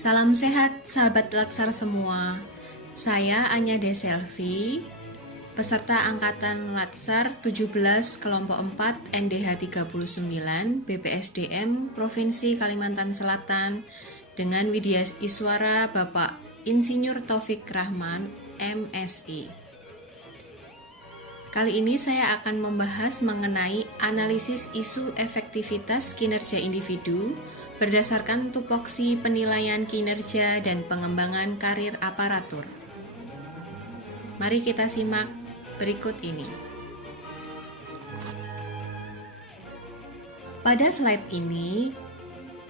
Salam sehat sahabat Latsar semua. Saya Anya Deselvi, peserta angkatan Latsar 17 kelompok 4 NDH 39 BPSDM Provinsi Kalimantan Selatan dengan Widya Iswara Bapak Insinyur Taufik Rahman, MSI. Kali ini saya akan membahas mengenai analisis isu efektivitas kinerja individu berdasarkan tupoksi penilaian kinerja dan pengembangan karir aparatur. Mari kita simak berikut ini. Pada slide ini,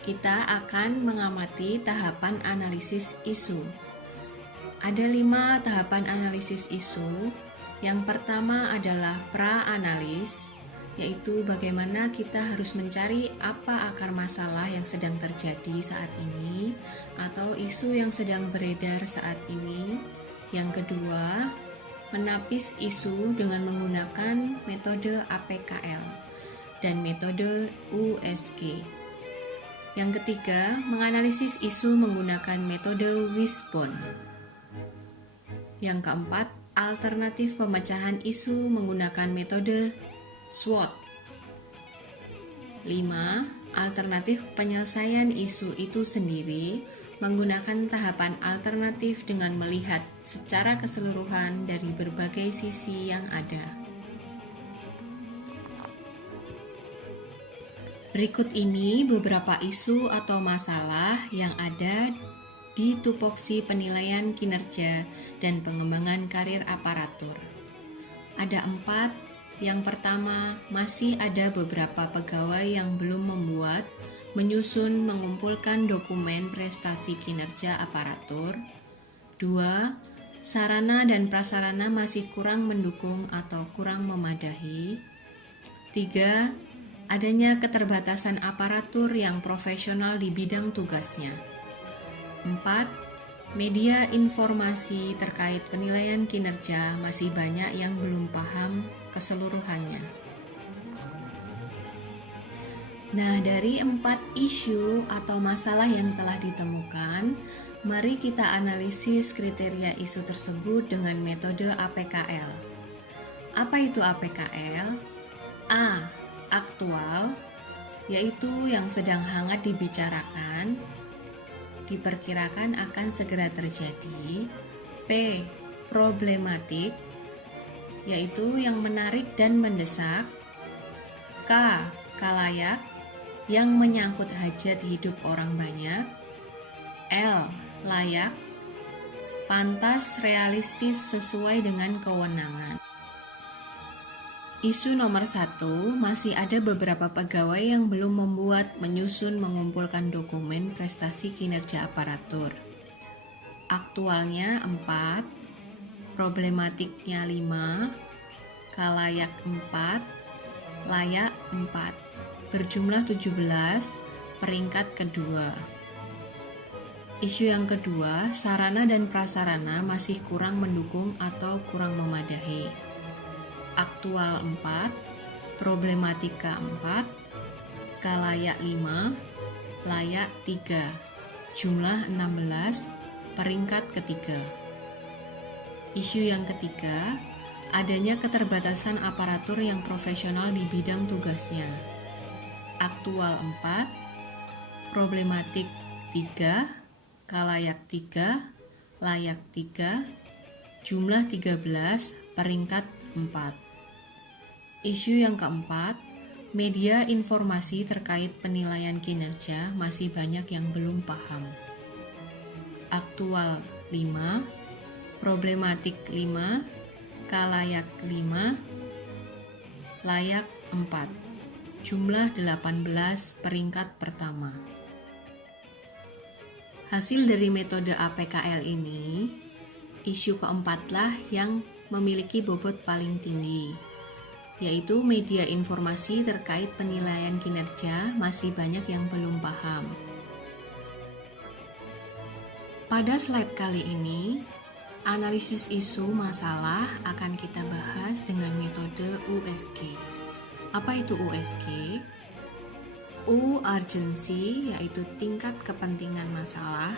kita akan mengamati tahapan analisis isu. Ada 5 tahapan analisis isu. Yang pertama adalah pra-analis, yaitu bagaimana kita harus mencari apa akar masalah yang sedang terjadi saat ini atau isu yang sedang beredar saat ini. Yang kedua, menapis isu dengan menggunakan metode APKL dan metode USG. Yang ketiga, menganalisis isu menggunakan metode Wishbone. Yang keempat, alternatif pemecahan isu menggunakan metode SWOT. 5. Alternatif penyelesaian isu itu sendiri menggunakan tahapan alternatif dengan melihat secara keseluruhan dari berbagai sisi yang ada. Berikut ini beberapa isu atau masalah yang ada di tupoksi penilaian kinerja dan pengembangan karir aparatur. Ada 4. Yang pertama, masih ada beberapa pegawai yang belum membuat, menyusun, mengumpulkan dokumen prestasi kinerja aparatur. 2. Sarana dan prasarana masih kurang mendukung atau kurang memadahi. 3. Adanya keterbatasan aparatur yang profesional di bidang tugasnya. 4. Media informasi terkait penilaian kinerja masih banyak yang belum paham keseluruhannya. Nah, dari 4 isu atau masalah yang telah ditemukan, mari kita analisis kriteria isu tersebut dengan metode APKL. Apa itu APKL? A. Aktual, yaitu yang sedang hangat dibicarakan, diperkirakan akan segera terjadi. P. Problematik, yaitu yang menarik dan mendesak. K. Kalayak, yang menyangkut hajat hidup orang banyak. L. Layak, pantas, realistis, sesuai dengan kewenangan. Isu nomor 1, masih ada beberapa pegawai yang belum membuat, menyusun, mengumpulkan dokumen prestasi kinerja aparatur. Aktualnya 4, problematiknya 5, kalayak 4, layak 4, berjumlah 17, peringkat kedua. Isu yang kedua, sarana dan prasarana masih kurang mendukung atau kurang memadahi. Aktual 4, problematika 4, kalayak 5, layak 3, jumlah 16, peringkat ketiga. Isu yang ketiga, adanya keterbatasan aparatur yang profesional di bidang tugasnya. Aktual 4, problematik 3, kalayak 3, layak 3, jumlah 13, peringkat 4. Isu yang keempat, media informasi terkait penilaian kinerja masih banyak yang belum paham. Aktual 5, problematik 5, kalayak 5, layak 4, jumlah 18, peringkat pertama. Hasil dari metode APKL ini, isu keempatlah yang memiliki bobot paling tinggi, yaitu media informasi terkait penilaian kinerja masih banyak yang belum paham. Pada slide kali ini, analisis isu masalah akan kita bahas dengan metode USG. Apa itu USG? U. Urgency, yaitu tingkat kepentingan masalah.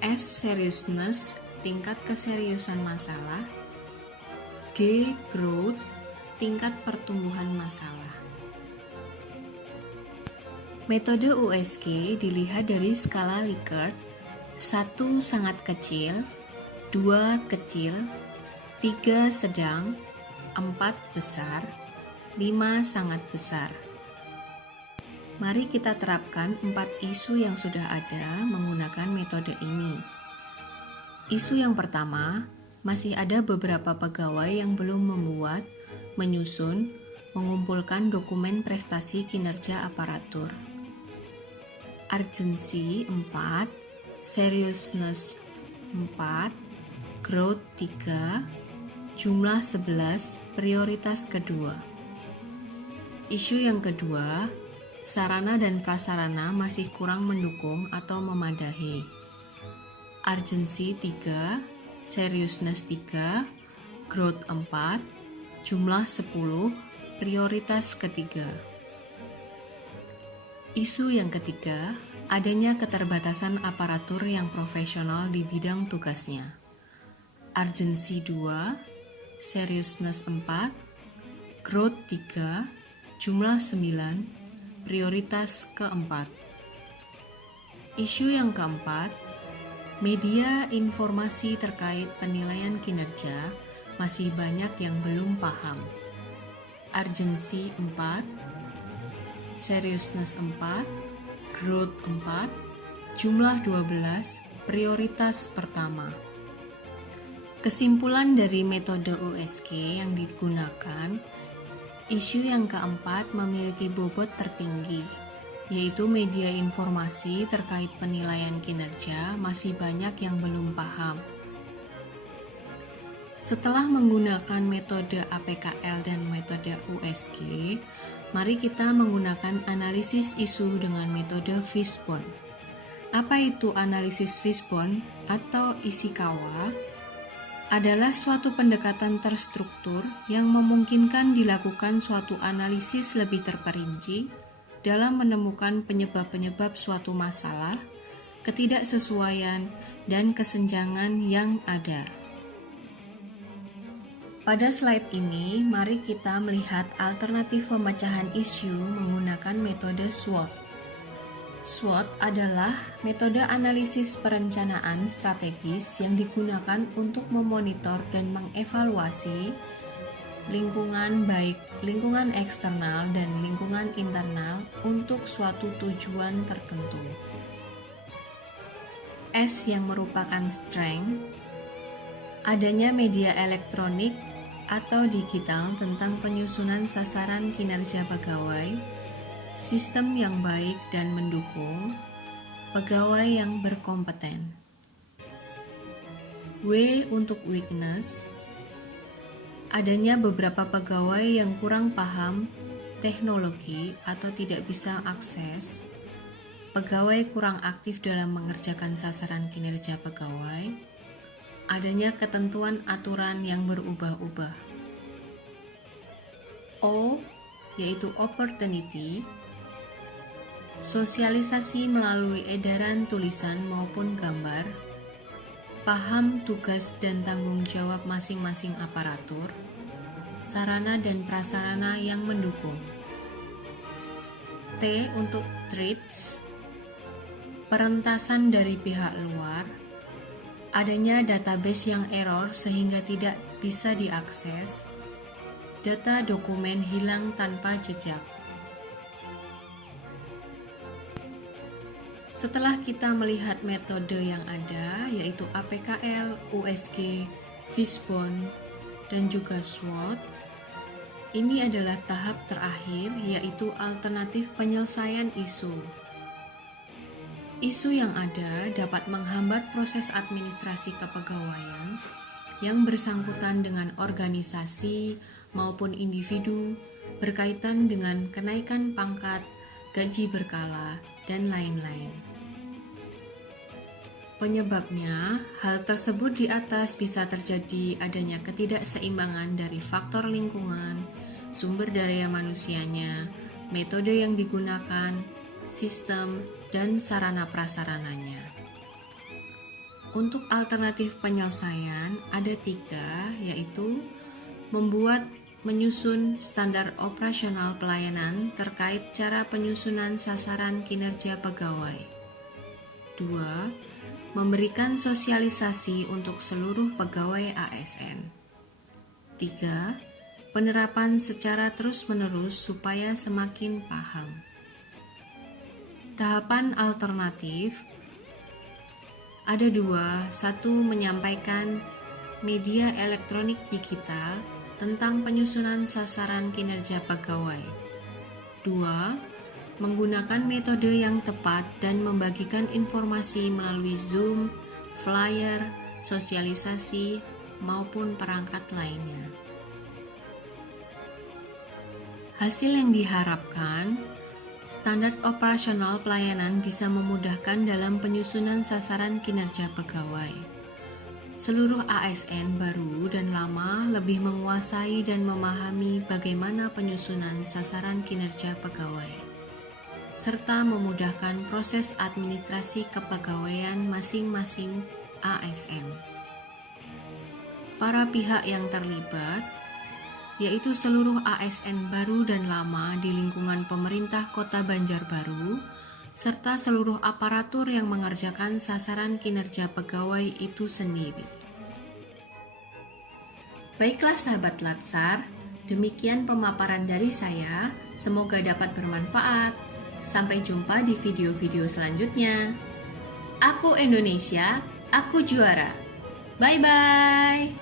S. Seriousness, tingkat keseriusan masalah. G. Growth, tingkat pertumbuhan masalah. Metode USG dilihat dari skala Likert. 1 sangat kecil, 2 kecil, 3 sedang, 4 besar, 5 sangat besar. Mari kita terapkan 4 isu yang sudah ada menggunakan metode ini. Isu yang pertama, masih ada beberapa pegawai yang belum membuat, menyusun, mengumpulkan dokumen prestasi kinerja aparatur. Urgency 4, Seriousness 4, Growth 3, jumlah 11, prioritas kedua. Isu yang kedua, sarana dan prasarana masih kurang mendukung atau memadahi. Urgency 3, Seriousness 3, Growth 4, jumlah 10, prioritas ketiga. Isu yang ketiga, adanya keterbatasan aparatur yang profesional di bidang tugasnya. Urgency 2, Seriousness 4, Growth 3, jumlah 9, prioritas keempat. Isu yang keempat, media informasi terkait penilaian kinerja masih banyak yang belum paham. Urgency 4, Seriousness 4, Growth 4, jumlah 12, prioritas pertama. Kesimpulan dari metode USG yang digunakan, isu yang keempat memiliki bobot tertinggi, yaitu media informasi terkait penilaian kinerja masih banyak yang belum paham. Setelah menggunakan metode APKL dan metode USG, mari kita menggunakan analisis isu dengan metode Fishbone. Apa itu analisis Fishbone atau Ishikawa? Adalah suatu pendekatan terstruktur yang memungkinkan dilakukan suatu analisis lebih terperinci dalam menemukan penyebab-penyebab suatu masalah, ketidaksesuaian, dan kesenjangan yang ada. Pada slide ini, mari kita melihat alternatif pemecahan isu menggunakan metode SWOT. SWOT adalah metode analisis perencanaan strategis yang digunakan untuk memonitor dan mengevaluasi lingkungan baik lingkungan eksternal dan lingkungan internal untuk suatu tujuan tertentu. S yang merupakan strength, adanya media elektronik atau digital tentang penyusunan sasaran kinerja pegawai, sistem yang baik dan mendukung, pegawai yang berkompeten. W untuk weakness, adanya beberapa pegawai yang kurang paham teknologi atau tidak bisa akses, pegawai kurang aktif dalam mengerjakan sasaran kinerja pegawai, adanya ketentuan aturan yang berubah-ubah. O, yaitu opportunity, sosialisasi melalui edaran tulisan maupun gambar, paham tugas dan tanggung jawab masing-masing aparatur, sarana dan prasarana yang mendukung. T untuk threats, perentasan dari pihak luar, adanya database yang error sehingga tidak bisa diakses, data dokumen hilang tanpa jejak. Setelah kita melihat metode yang ada, yaitu APKL, USG, Fishbone, dan juga SWOT, ini adalah tahap terakhir, yaitu alternatif penyelesaian isu. Isu yang ada dapat menghambat proses administrasi kepegawaian yang bersangkutan dengan organisasi maupun individu, berkaitan dengan kenaikan pangkat, gaji berkala, dan lain-lain. Penyebabnya, hal tersebut di atas bisa terjadi adanya ketidakseimbangan dari faktor lingkungan, sumber daya manusianya, metode yang digunakan, sistem, dan sarana prasarananya. Untuk alternatif penyelesaian ada 3, yaitu menyusun standar operasional pelayanan terkait cara penyusunan sasaran kinerja pegawai. 2. Memberikan sosialisasi untuk seluruh pegawai ASN. 3. Penerapan secara terus-menerus supaya semakin paham. Tahapan alternatif ada 2, 1 menyampaikan media elektronik digital tentang penyusunan sasaran kinerja pegawai. 2. Menggunakan metode yang tepat dan membagikan informasi melalui Zoom, flyer, sosialisasi, maupun perangkat lainnya. Hasil yang diharapkan, standar operasional pelayanan bisa memudahkan dalam penyusunan sasaran kinerja pegawai. Seluruh ASN baru dan lama lebih menguasai dan memahami bagaimana penyusunan sasaran kinerja pegawai, serta memudahkan proses administrasi kepegawaian masing-masing ASN. Para pihak yang terlibat, yaitu seluruh ASN baru dan lama di lingkungan pemerintah Kota Banjarbaru, serta seluruh aparatur yang mengerjakan sasaran kinerja pegawai itu sendiri. Baiklah sahabat Latsar, demikian pemaparan dari saya, semoga dapat bermanfaat. Sampai jumpa di video-video selanjutnya. Aku Indonesia, aku juara. Bye-bye.